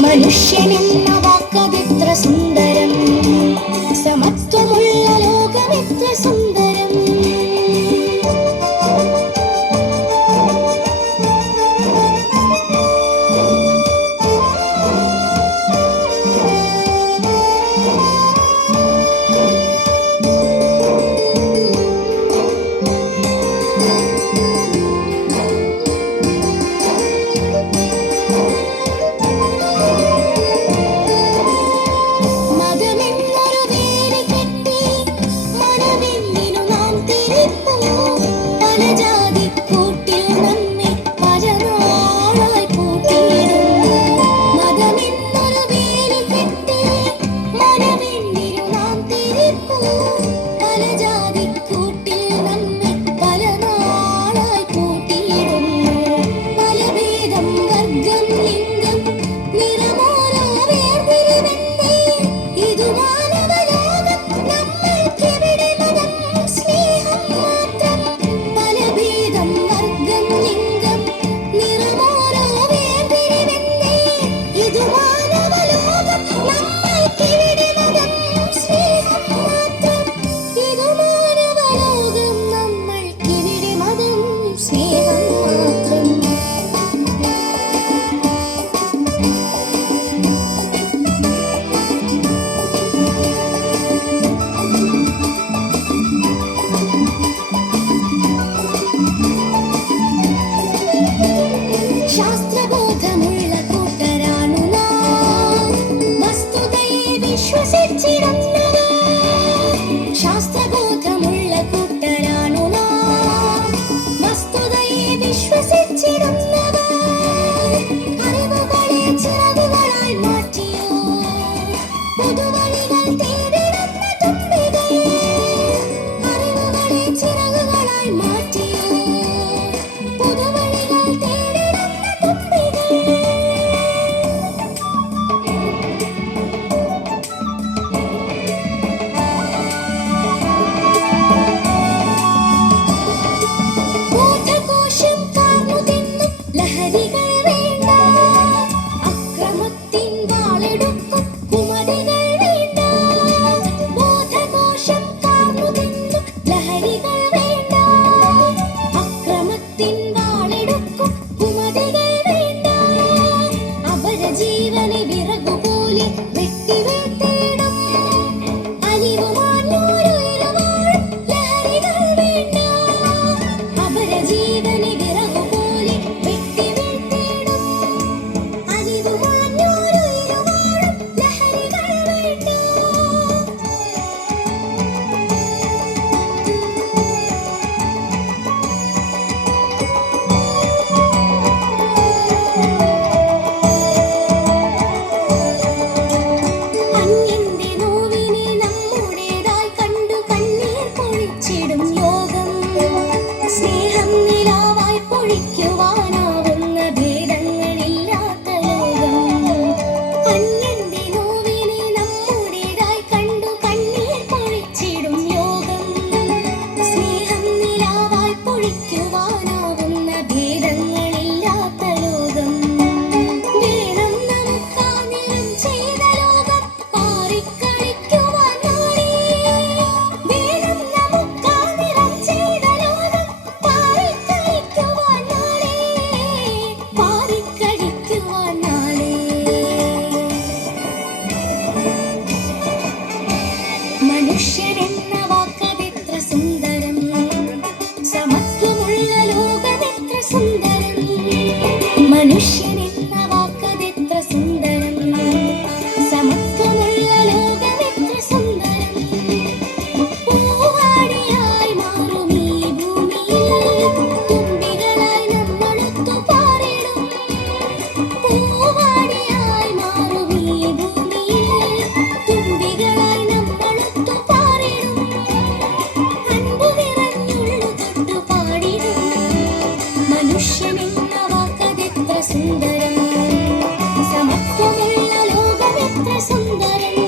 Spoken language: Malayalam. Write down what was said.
മനുഷ്യനെന്ന വാക്കതെത്ര സുന്ദരം. സമത്വമുള്ള ലോകമെത്ര സുന്ദരം. 지렁 सुन्दर सुन्दर